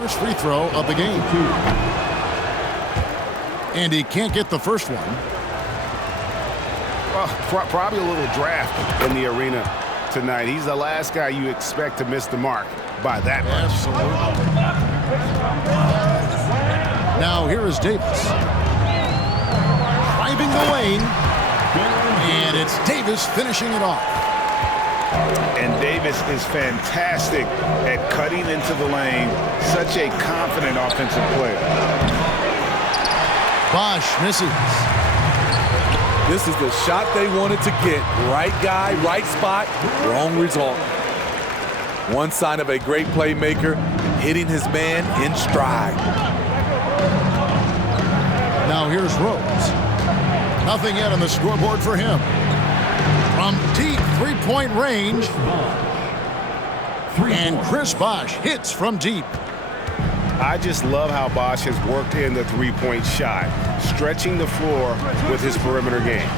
First free throw of the game. And he can't get the first one. Well, probably a little draft in the arena tonight. He's the last guy you expect to miss the mark by that much. Absolutely. Now here is Davis. Driving the lane. And it's Davis finishing it off. And Davis is fantastic at cutting into the lane. Such a confident offensive player. Bosh misses. This is the shot they wanted to get. Right guy, right spot, wrong result. One sign of a great playmaker, hitting his man in stride. Now here's Rose. Nothing yet on the scoreboard for him. From deep three-point range. And Chris Bosh hits from deep. I just love how Bosh has worked in the three-point shot, stretching the floor with his perimeter game.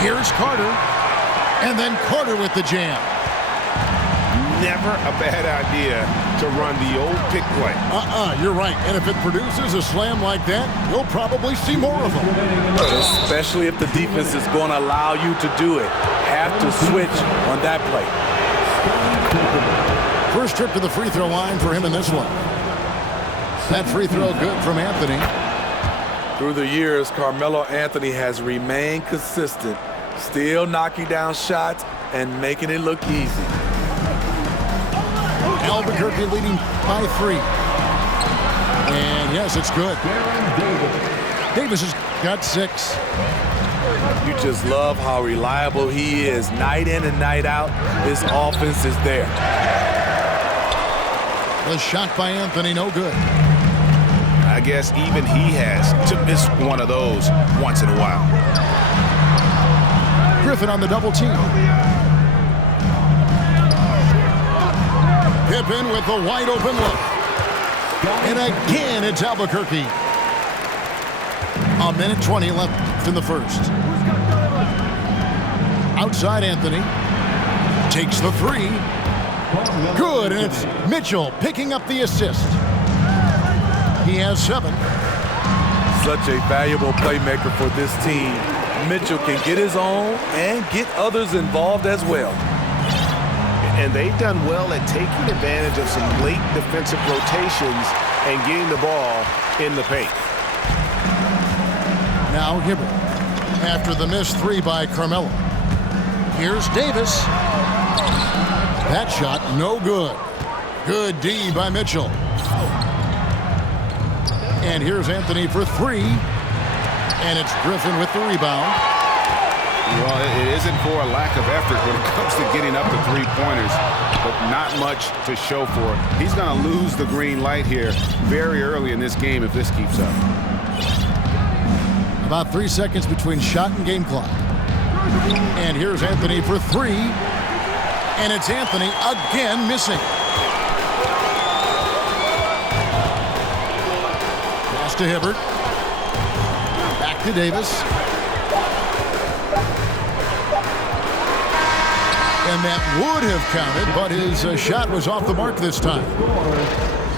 Here's Carter. And then Carter with the jam. Never a bad idea to run the old pick play. You're right. And if it produces a slam like that, you'll probably see more of them. Especially if the defense is going to allow you to do it. Have to switch on that play. First trip to the free throw line for him in this one. That free throw good from Anthony. Through the years, Carmelo Anthony has remained consistent, still knocking down shots and making it look easy. Albuquerque leading by 3. And yes, it's good. Davis has got 6. You just love how reliable he is. Night in and night out, his offense is there. The shot by Anthony, no good. I guess even he has to miss one of those once in a while. Griffin on the double team. Pippen with the wide open look. And again, it's Albuquerque. 1:20 left in the first. Outside Anthony. Takes the 3. Good, and it's Mitchell picking up the assist. He has 7. Such a valuable playmaker for this team. Mitchell can get his own and get others involved as well. And they've done well at taking advantage of some late defensive rotations and getting the ball in the paint. Now Hibbert. After the missed 3 by Carmelo. Here's Davis. That shot, no good. Good D by Mitchell. And here's Anthony for 3. And it's Griffin with the rebound. Well, it isn't for a lack of effort when it comes to getting up to three-pointers, but not much to show for it. He's going to lose the green light here very early in this game if this keeps up. About 3 seconds between shot and game clock. And here's Anthony for 3. And it's Anthony again missing. Pass to Hibbert. Back to Davis. And that would have counted, but his shot was off the mark this time.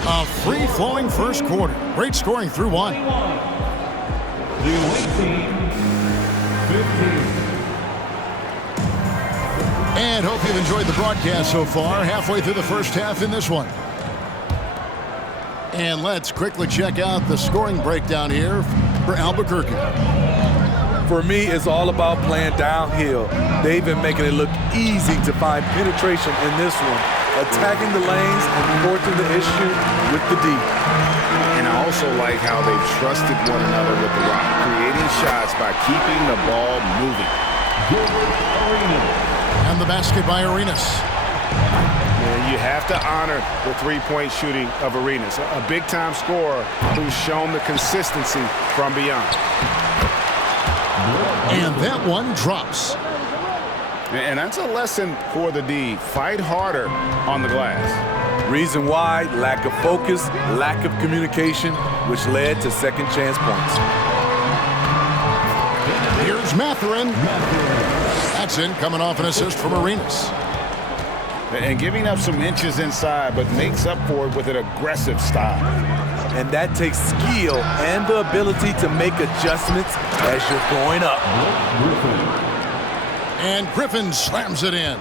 A free-flowing first quarter. Great scoring through 1. And hope you've enjoyed the broadcast so far. Halfway through the first half in this one. And let's quickly check out the scoring breakdown here for Albuquerque. For me, it's all about playing downhill. They've been making it look easy to find penetration in this one, attacking the lanes and forcing the issue with the D. And I also like how they've trusted one another with the rock, creating shots by keeping the ball moving. And the basket by Arenas. And you have to honor the three-point shooting of Arenas, a big-time scorer who's shown the consistency from beyond. And that one drops. And that's a lesson for the D. Fight harder on the glass. Reason why, lack of focus, lack of communication, which led to second chance points. Here's Mathurin. That's in, coming off an assist from Arenas. And giving up some inches inside, but makes up for it with an aggressive style. And that takes skill and the ability to make adjustments as you're going up. And Griffin slams it in.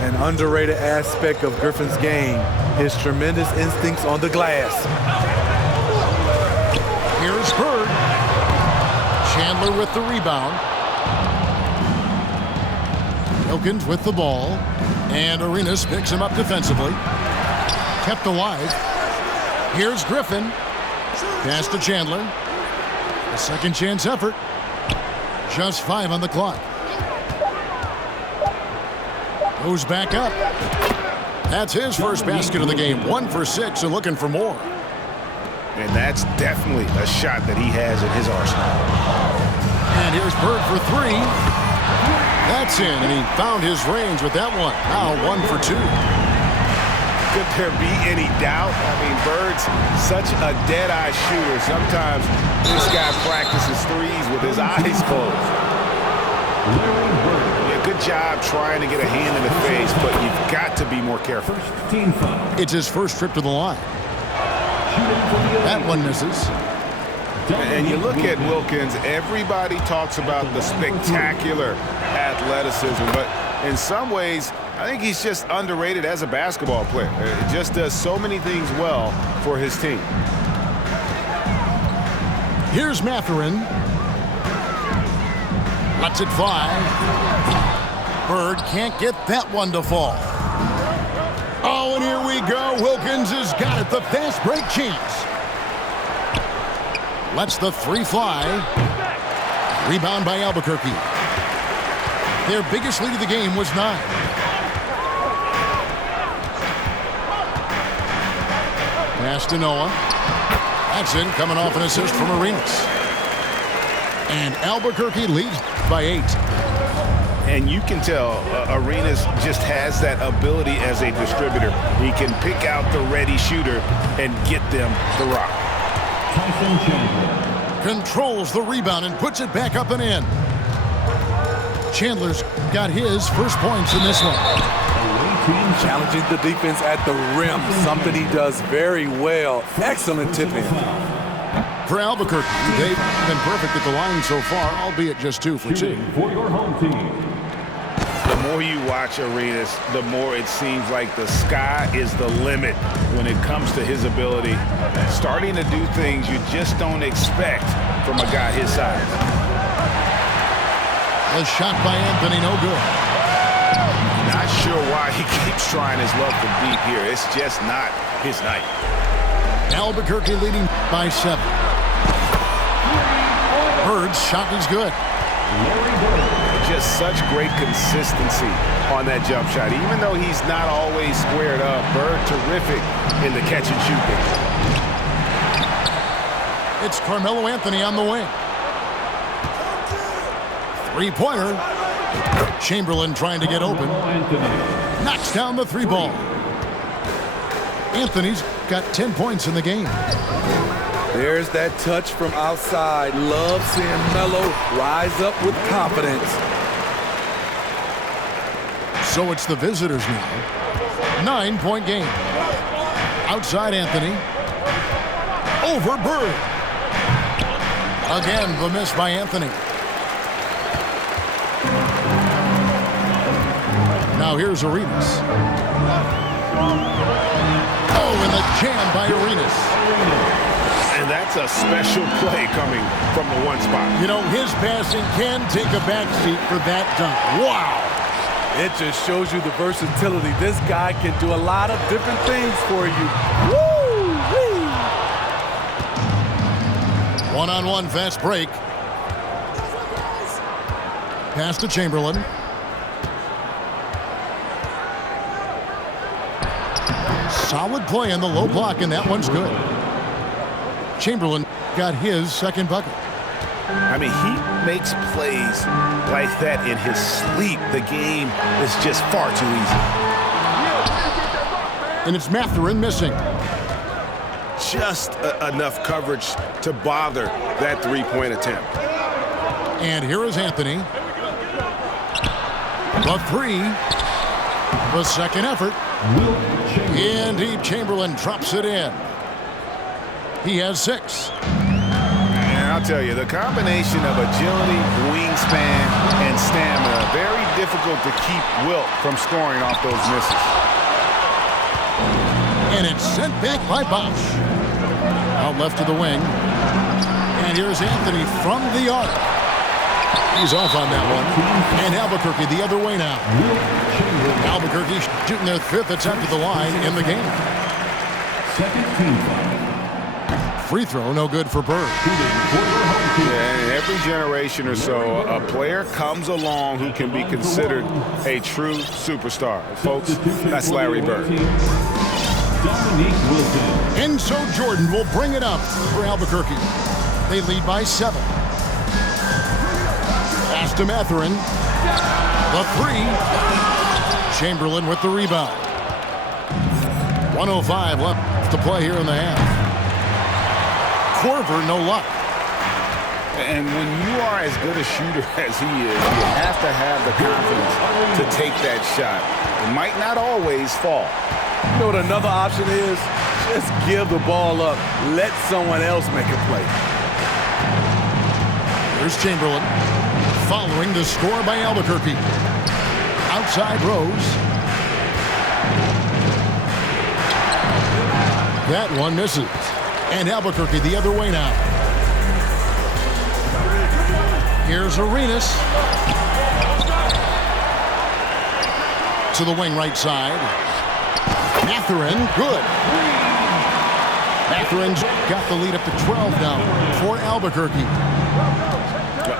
An underrated aspect of Griffin's game, his tremendous instincts on the glass. Here's Bird. Chandler with the rebound. Wilkins with the ball. And Arenas picks him up defensively. Kept alive. Here's Griffin. Pass to Chandler. A second chance effort. Just 5 on the clock. Goes back up. That's his first basket of the game. 1 for 6 and looking for more. And that's definitely a shot that he has in his arsenal. And here's Bird for 3. That's in, and he found his range with that one. Now 1 for 2. Could there be any doubt? I mean, Bird's such a dead-eye shooter. Sometimes this guy practices threes with his eyes closed. Yeah, good job trying to get a hand in the face, but you've got to be more careful. It's his first trip to the line. That one misses. And you look at Wilkins, everybody talks about the spectacular athleticism, but in some ways, I think he's just underrated as a basketball player. He just does so many things well for his team. Here's Mathurin. Lets it fly. Bird can't get that one to fall. Oh, and here we go. Wilkins has got it. The fast break chance. Lets the 3 fly. Rebound by Albuquerque. Their biggest lead of the game was 9. Pass to Noah. That's in, coming off an assist from Arenas. And Albuquerque leads by 8. And you can tell Arenas just has that ability as a distributor. He can pick out the ready shooter and get them the rock. Controls the rebound and puts it back up and in. Chandler's got his first points in this one. Challenging the defense at the rim, something he does very well. Excellent tip-in. For Albuquerque, they've been perfect at the line so far, albeit just 2 for 2. For your home team. The more you watch Arenas, the more it seems like the sky is the limit when it comes to his ability. Starting to do things you just don't expect from a guy his size. A shot by Anthony, no good. Not sure why he keeps trying his luck from deep here. It's just not his night. Albuquerque leading by 7. Bird's shot is good. Just such great consistency on that jump shot. Even though he's not always squared up, Bird terrific in the catch and shoot game. It's Carmelo Anthony on the wing. 3-pointer. Chamberlain trying to get open. Knocks down the 3 ball. Anthony's got 10 points in the game. There's that touch from outside. Love seeing Melo rise up with confidence. So it's the visitors now. 9-point game. Outside Anthony. Over Bird. Again, the miss by Anthony. Now here's Arenas. Oh, and the jam by Arenas. And that's a special play coming from the 1 spot. You know, his passing can take a backseat for that dunk. Wow. It just shows you the versatility. This guy can do a lot of different things for you. Woo-wee! One-on-one fast break. Pass to Chamberlain. Solid play in the low block, and that one's good. Chamberlain got his second bucket. I mean, he makes plays like that in his sleep. The game is just far too easy. And it's Mathurin missing. Just enough coverage to bother that 3-point attempt. And here is Anthony. The 3. The second effort. In deep, Chamberlain drops it in. He has 6. And I'll tell you, the combination of agility, wingspan, and stamina, very difficult to keep Wilt from scoring off those misses. And it's sent back by Bosch. Out left to the wing. And here's Anthony from the arc. He's off on that one. And Albuquerque the other way now. Albuquerque shooting their 5th attempt at the line in the game. Free throw, no good for Bird. Yeah, in every generation or so, a player comes along who can be considered a true superstar. Folks, that's Larry Bird. Enzo Jordan will bring it up for Albuquerque. They lead by 7. Pass to Mathurin. The 3. Chamberlain with the rebound. 1:05 left to play here in the half. Korver, no luck. And when you are as good a shooter as he is, you have to have the confidence to take that shot. It might not always fall. You know what another option is? Just give the ball up. Let someone else make a play. Here's Chamberlain. Following the score by Albuquerque. Outside Rose. That one misses. And Albuquerque the other way now. Here's Arenas. To the wing right side. Mathurin, good. Mathurin's got the lead up to 12 now for Albuquerque.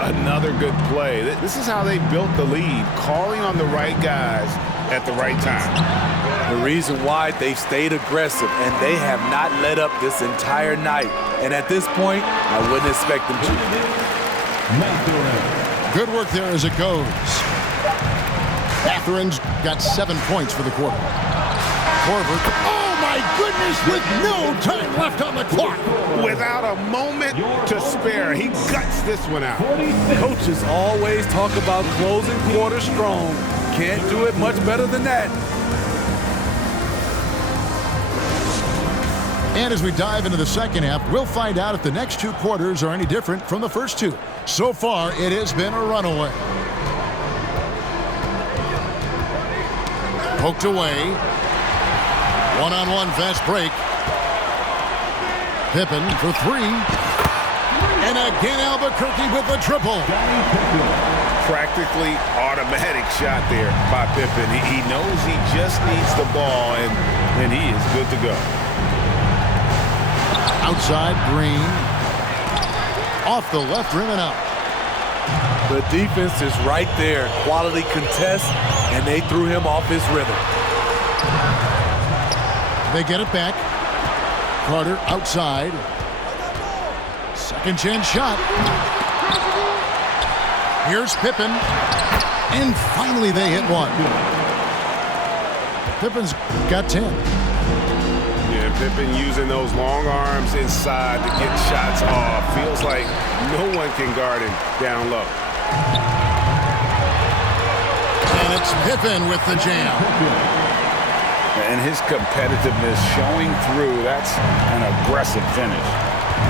Another good play. This is how they built the lead, calling on the right guys at the right time. The reason why they've stayed aggressive and they have not let up this entire night. And at this point, I wouldn't expect them to. Good work there as it goes. Mathurin's got 7 points for the quarter. Korver, oh my goodness, with no time left on the clock. Without a moment to spare, he guts this one out. Coaches always talk about closing quarter strong. Can't do it much better than that. And as we dive into the second half, we'll find out if the next 2 quarters are any different from the first 2. So far, it has been a runaway. Poked away. One-on-one fast break. Pippen for 3. And again, Albuquerque with the triple. Practically automatic shot there by Pippen. He knows he just needs the ball, and he is good to go. Outside, Green. Off the left rim and out. The defense is right there. Quality contest, and they threw him off his rhythm. They get it back. Carter outside. Second chance shot. Here's Pippen. And finally they hit one. Pippen's got 10. Yeah, Pippen using those long arms inside to get shots off. Feels like no one can guard him down low. And it's Pippen with the jam. And his competitiveness showing through. That's an aggressive finish.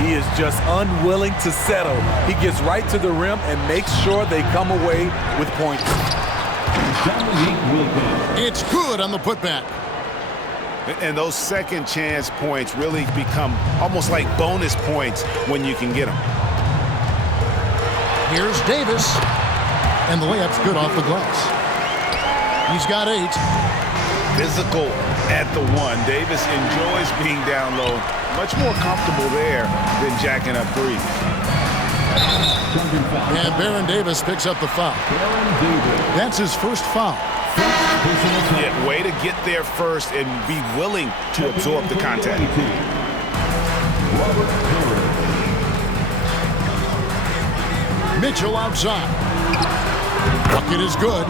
He is just unwilling to settle. He gets right to the rim and makes sure they come away with points. It's good on the putback. And those second chance points really become almost like bonus points when you can get them. Here's Davis. And the layup's good off the glass. He's got 8. Physical at the 1. Davis enjoys being down low. Much more comfortable there than jacking up 3s. And Baron Davis picks up the foul. That's his first foul. Yeah, way to get there first and be willing to absorb the contact. Mitchell outside. Bucket is good.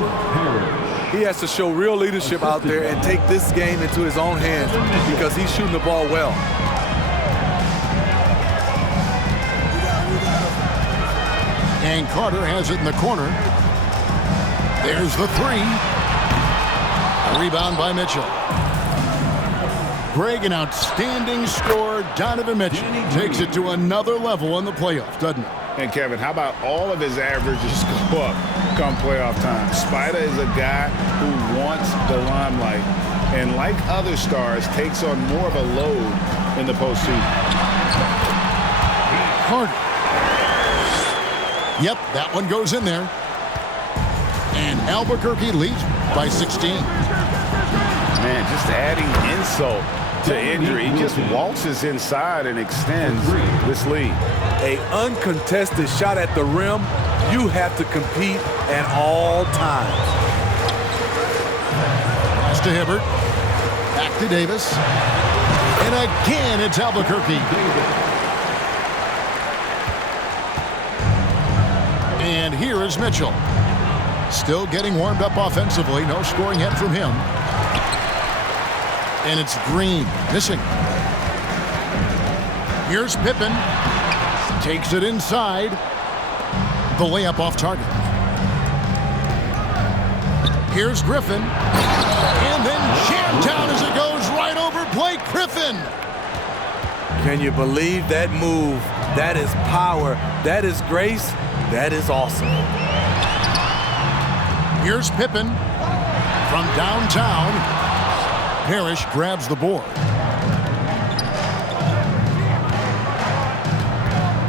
He has to show real leadership out there and take this game into his own hands because he's shooting the ball well. And Carter has it in the corner. There's the 3. Rebound by Mitchell. Greg, an outstanding scorer. Donovan Mitchell takes it to another level in the playoffs, doesn't he? And Kevin, how about all of his averages go up come playoff time? Spider is a guy who wants the limelight, and like other stars, takes on more of a load in the postseason. Carter. Yep, that one goes in there. And Albuquerque leads by 16. Man, just adding insult to injury. He just waltzes inside and extends this lead. An uncontested shot at the rim, you have to compete at all times. Pass to Hibbert. Back to Davis. And again, it's Albuquerque. And here is Mitchell. Still getting warmed up offensively. No scoring yet from him. And it's Green missing. Here's Pippen. Takes it inside. The layup off target. Here's Griffin. And then jammed down as it goes right over Blake Griffin. Can you believe that move? That is power. That is grace. That is awesome. Here's Pippen from downtown. Parrish grabs the board.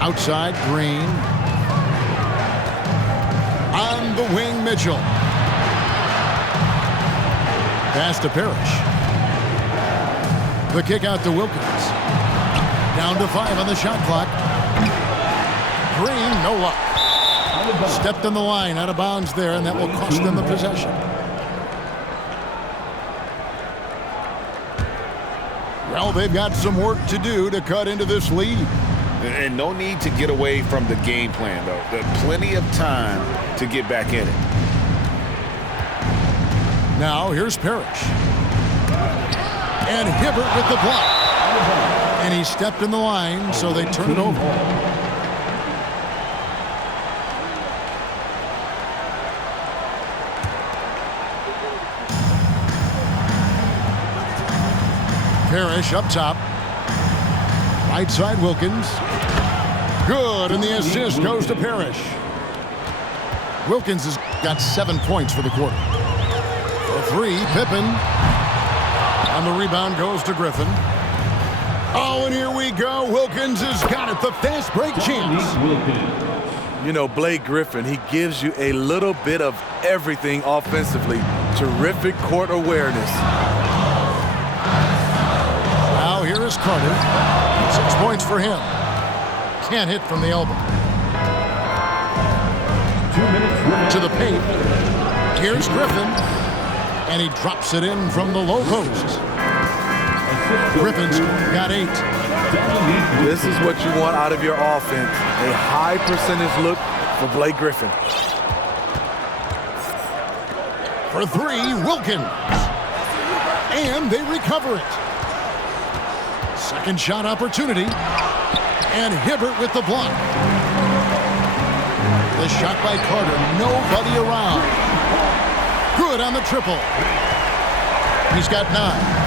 Outside, Green. On the wing, Mitchell. Pass to Parrish. The kick out to Wilkins. Down to 5 on the shot clock. Green, no luck. Stepped on the line, out of bounds there, and that will cost them the possession. Well, they've got some work to do to cut into this lead. And no need to get away from the game plan, though. There's plenty of time to get back in it. Now, here's Parrish. And Hibbert with the block. And he stepped in the line, so they turn it over. Parrish up top. Right side, Wilkins. Good, and the assist goes to Parrish. Wilkins has got 7 points for the quarter. For 3, Pippen. And the rebound goes to Griffin. Oh, and here we go. Wilkins has got it. The fast break chance. You know, Blake Griffin, he gives you a little bit of everything offensively. Terrific court awareness. Now here is Carter. 6 points for him. Can't hit from the elbow. 2 minutes to the paint. Here's Griffin. And he drops it in from the low post. Griffin's got 8. This is what you want out of your offense. A high percentage look for Blake Griffin. For 3, Wilkins. And they recover it. Second shot opportunity. And Hibbert with the block. The shot by Carter. Nobody around. Good on the triple. He's got 9.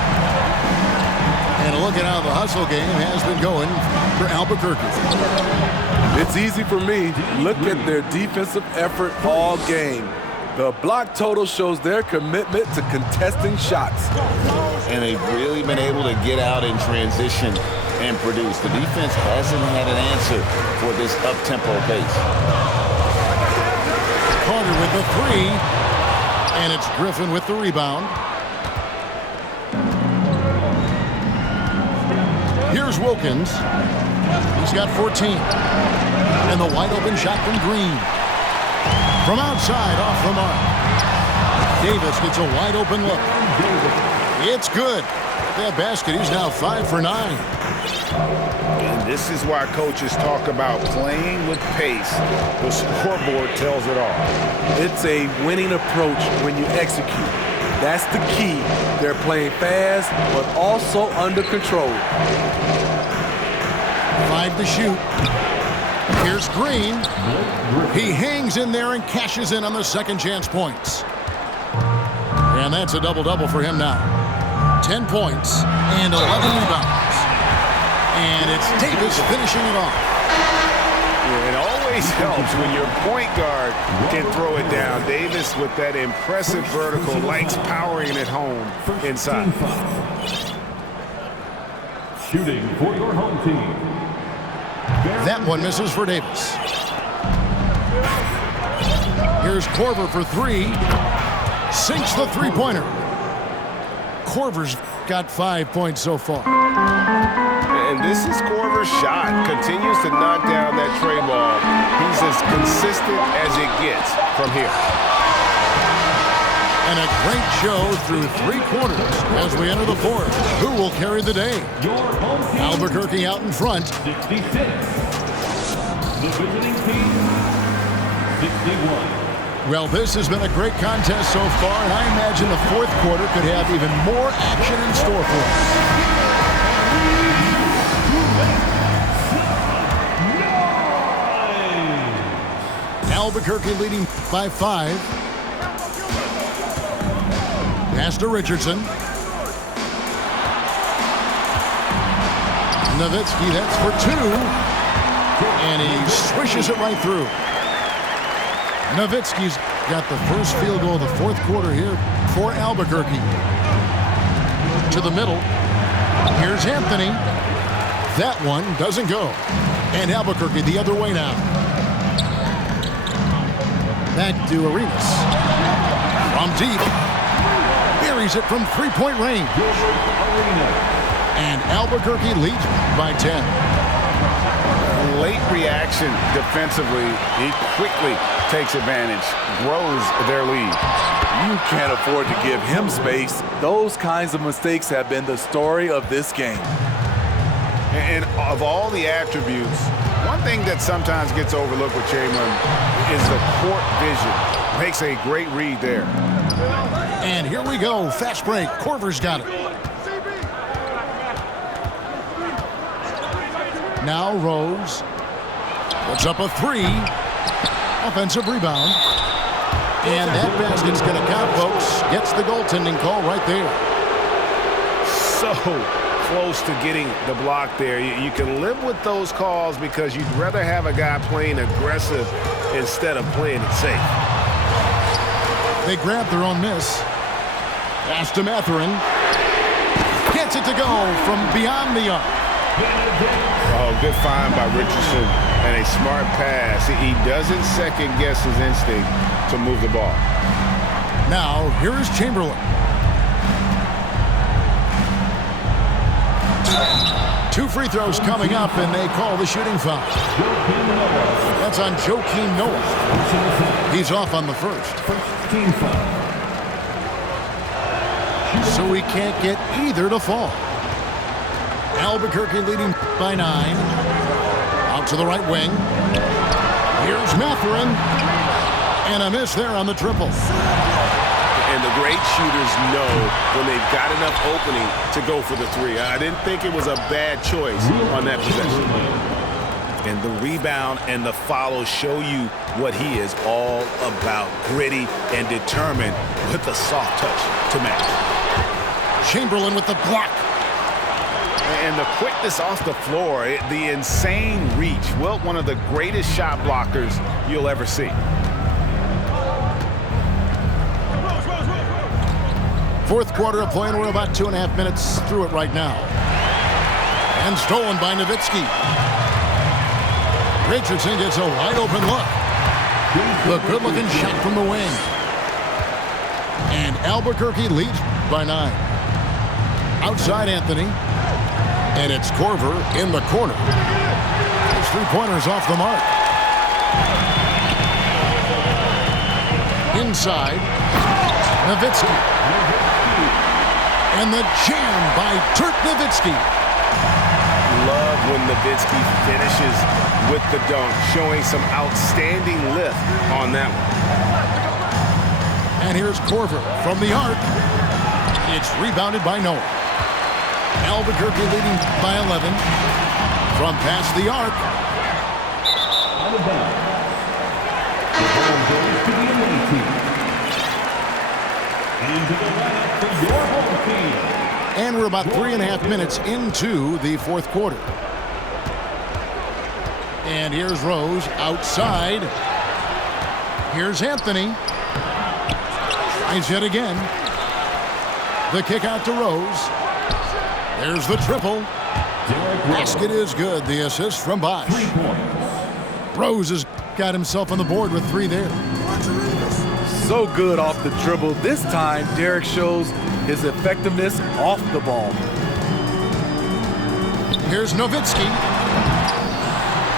And look at how the hustle game has been going for Albuquerque. It's easy for me. Look at their defensive effort all game. The block total shows their commitment to contesting shots. And they've really been able to get out in transition and produce. The defense hasn't had an answer for this up-tempo pace. Carter with the 3. And it's Griffin with the rebound. Here's Wilkins. He's got 14. And the wide open shot from Green. From outside, off the mark. Davis gets a wide open look. It's good. That basket, he's now 5 for 9. And this is why coaches talk about playing with pace. The scoreboard tells it all. It's a winning approach when you execute. That's the key. They're playing fast, but also under control. 5 to shoot. Here's Green. He hangs in there and cashes in on the second chance points. And that's a double-double for him now. 10 points and 11 rebounds. And it's Davis finishing it off. It always helps when your point guard can throw it down. Davis with that impressive vertical, likes powering it home inside. Shooting for your home team. That one misses for Davis. Here's Korver for three. Sinks the three-pointer. Korver's got 5 points so far. And this is Korver's shot. Continues to knock down that tray ball. He's as consistent as it gets from here. And a great show through 3 quarters as we enter the fourth. Who will carry the day? Your home team. Albuquerque out in front. 66. The visiting team, 61. Well, this has been a great contest so far, and I imagine the fourth quarter could have even more action in store for us. Albuquerque leading by 5. Pass to Richardson. Nowitzki, that's for 2. And he swishes it right through. Nowitzki's got the first field goal of the fourth quarter here for Albuquerque. To the middle. Here's Anthony. That one doesn't go. And Albuquerque the other way now. Back to Arenas. From deep. Buries it from three-point range. And Albuquerque leads by 10. Late reaction defensively. He quickly takes advantage, grows their lead. You can't afford to give him space. Those kinds of mistakes have been the story of this game. And of all the attributes, one thing that sometimes gets overlooked with Chamberlain is the court vision. Makes a great read there. And here we go. Fast break. Korver's got it. Now Rose puts up a 3. Offensive rebound. And that basket's going to count, folks. Gets the goaltending call right there. So close to getting the block there. You can live with those calls because you'd rather have a guy playing aggressive instead of playing it safe. They grab their own miss. Pass to Mathurin. Gets it to go from beyond the arc. Oh, good find by Richardson and a smart pass. He doesn't second-guess his instinct to move the ball. Now, here is Chamberlain. Two free throws coming up, and they call the shooting foul. That's on Joakim Noah. He's off on the first. Team foul. So we can't get either to fall. Albuquerque leading by 9. Out to the right wing. Here's Mathurin. And a miss there on the triple. And the great shooters know when they've got enough opening to go for the 3. I didn't think it was a bad choice on that possession. And the rebound and the follow show you what he is all about. Gritty and determined with a soft touch to match. Chamberlain with the block. And the quickness off the floor, the insane reach. Wilt, one of the greatest shot blockers you'll ever see. Fourth quarter of play, and we're about 2.5 minutes through it right now. And stolen by Nowitzki. Richardson gets a wide-open look. The good-looking shot from the wing. And Albuquerque leads by 9. Outside Anthony. And it's Korver in the corner. His three-pointer's off the mark. Inside. Nowitzki. And the jam by Dirk Nowitzki. Love when Nowitzki finishes with the dunk, showing some outstanding lift on that one. And here's Korver from the arc. It's rebounded by Noah. Albuquerque leading by 11. From past the arc. Out of bounds. The ball goes to the away team. Into the lineup for your home team. And we're about 3.5 minutes into the fourth quarter. And here's Rose outside. Here's Anthony. Tries hit again. The kick out to Rose. There's the triple. Basket is good. The assist from Bosch. 3 points. Rose has got himself on the board with 3 there. So good off the dribble. This time, Derek shows his effectiveness off the ball. Here's Nowitzki.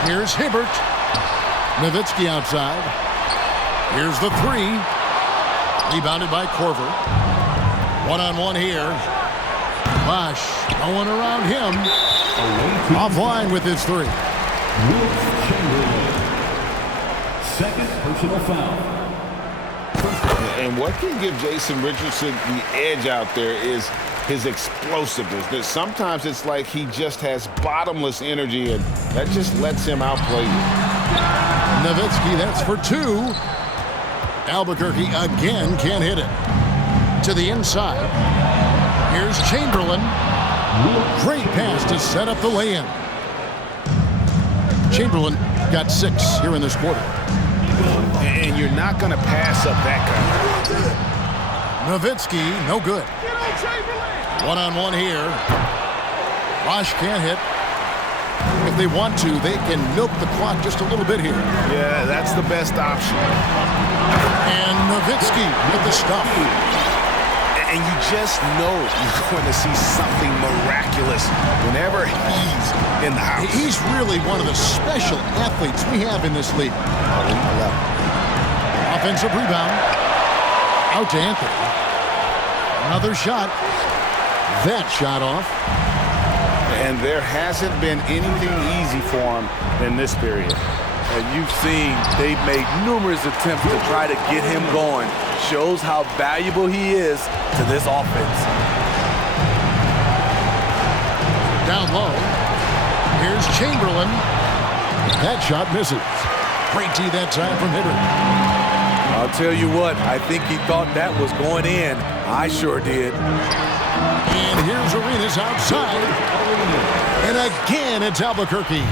Here's Hibbert. Nowitzki outside. Here's the 3. Rebounded by Korver. One-on-one here. Bosch going around him. Offline with his 3. Wilt Chamberlain. Second personal foul. And what can give Jason Richardson the edge out there is his explosiveness. That sometimes it's like he just has bottomless energy, and that just lets him outplay you. Nowitzki, that's for 2. Albuquerque again can't hit it. To the inside. Here's Chamberlain. Great pass to set up the lay-in. Chamberlain got 6 here in this quarter. And you're not going to pass up that guy. Nowitzki, no good. One-on-one here. Bosch can't hit. If they want to, they can milk the clock just a little bit here. Yeah, that's the best option. And Nowitzki with the stuff. And you just know you're going to see something miraculous whenever he's in the house. He's really one of the special athletes we have in this league. Offensive rebound. Out to Anthony. Another shot. That shot off. And there hasn't been anything easy for him in this period. And you've seen they've made numerous attempts to try to get him going. Shows how valuable he is to this offense. Down low. Here's Chamberlain. That shot misses. Great tee that time from Hibbert. I'll tell you what, I think he thought that was going in. I sure did. And here's Arenas outside. And again, it's Albuquerque.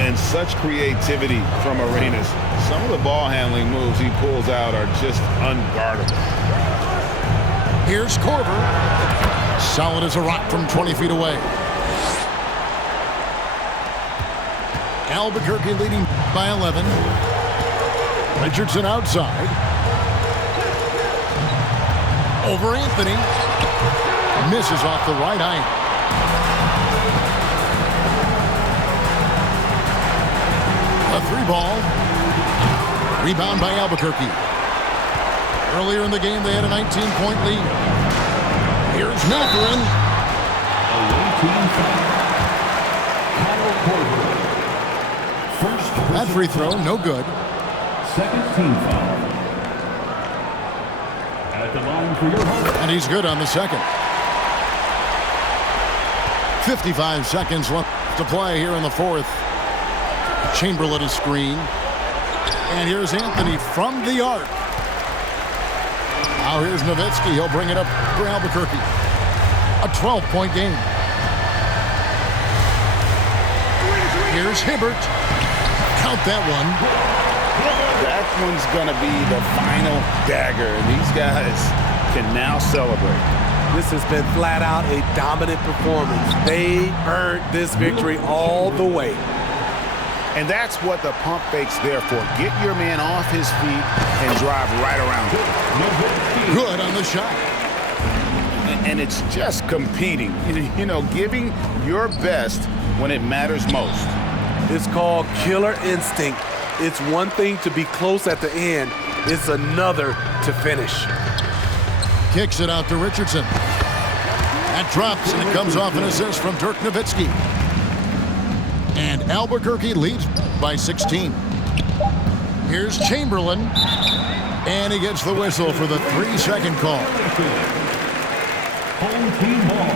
And such creativity from Arenas. Some of the ball handling moves he pulls out are just unguardable. Here's Korver. Solid as a rock from 20 feet away. Albuquerque leading by 11. Richardson outside. Over Anthony. Misses off the right iron. A 3-ball. Rebound by Albuquerque. Earlier in the game, they had a 19-point lead. Here's Mathurin. Away team foul. Kyle Korver. First That free throw, no good. Second team foul. At the line for your home. And he's good on the second. 55 seconds left to play here in the fourth. Chamberlain is screen. And here's Anthony from the arc. Now here's Nowitzki. He'll bring it up for Albuquerque. A 12-point game. Here's Hibbert. Count that one. That one's going to be the final dagger, and these guys can now celebrate. This has been flat out a dominant performance. They earned this victory all the way. And that's what the pump fake's there for. Get your man off his feet and drive right around him. Good on the shot. And it's just competing, you know, giving your best when it matters most. It's called killer instinct. It's one thing to be close at the end. It's another to finish. Kicks it out to Richardson. That drops, and it comes off an assist from Dirk Nowitzki. And Albuquerque leads by 16. Here's Chamberlain. And he gets the whistle for the 3-second call. Home team ball.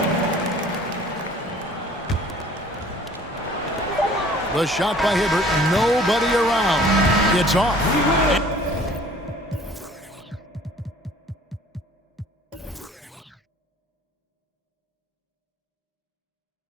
The shot by Hibbert. Nobody around. It's off.